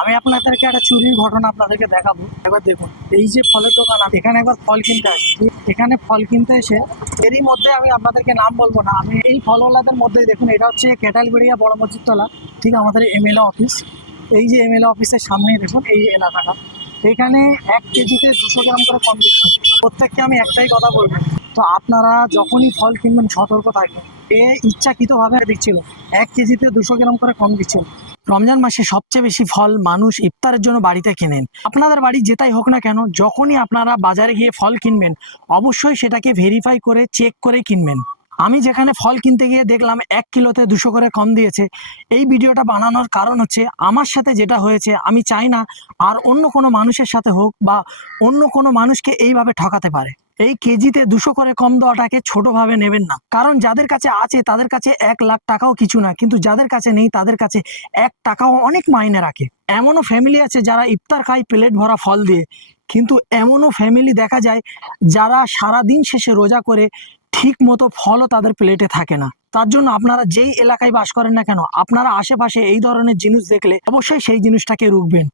আমি আপনাদেরকে একটা চুরির ঘটনা আপনাদেরকে দেখাবো। একবার দেখুন, এই যে ফলের দোকান, এখানে একবার ফল কিনতে আসছি। এখানে ফল কিনতে এসে এরই মধ্যে আমি আপনাদেরকে নাম বলবো না, আমি এই ফলওয়ালাদের মধ্যেই দেখুন, এটা হচ্ছে কেটালবেড়িয়া বড় মসজিদ তলা, ঠিক আমাদের এমএলএ অফিস। এই যে এমএলএ অফিসের সামনেই দেখুন এই এলাকাটা। এখানে 1 কেজিতে 200 গ্রাম করে কম দিচ্ছে। প্রত্যেককে আমি একটাই কথা বলবো, তো আপনারা যখনই ফল কিনবেন সতর্ক থাকবেন। এ ইচ্ছাকৃতভাবে দিচ্ছিল, 1 কেজিতে 200 গ্রাম করে কম দিচ্ছিল। রমজান মাসে সবচেয়ে বেশি ফল মানুষ ইফতারের জন্য বাড়িতে কেনেন। আপনাদের বাড়ি যেটাই হোক না কেন, যখনই আপনারা বাজারে গিয়ে ফল কিনবেন, অবশ্যই সেটাকে ভেরিফাই করে চেক করেই কিনবেন। আমি যেখানে ফল কিনতে গিয়ে দেখলাম 1 কিলোতে 200 করে কম দিয়েছে। এই ভিডিওটা বানানোর কারণ হচ্ছে, আমার সাথে যেটা হয়েছে আমি চাই না আর অন্য কোনো মানুষের সাথে হোক, বা অন্য কোনো মানুষকে এইভাবে ঠকাতে পারে। এই কেজিতে 200 করে কম দেওয়াটাকে ছোটভাবে নেবেন না, কারণ যাদের কাছে আছে তাদের কাছে 1 লাখ টাকাও কিছু না, কিন্তু যাদের কাছে নেই তাদের কাছে 1 টাকাও অনেক মাইনে রাখে। এমনও ফ্যামিলি আছে যারা ইফতার খায় প্লেট ভরা ফল দিয়ে, কিন্তু এমনও ফ্যামিলি দেখা যায় যারা সারা দিন শেষে রোজা করে ঠিক মতো ফলও তাদের প্লেটে থাকে না। তার জন্য আপনারা যেই এলাকায় বাস করেন না কেন, আপনারা আশেপাশে এই ধরনের জিনিস দেখলে অবশ্যই সেই জিনিসটাকে রুখবেন।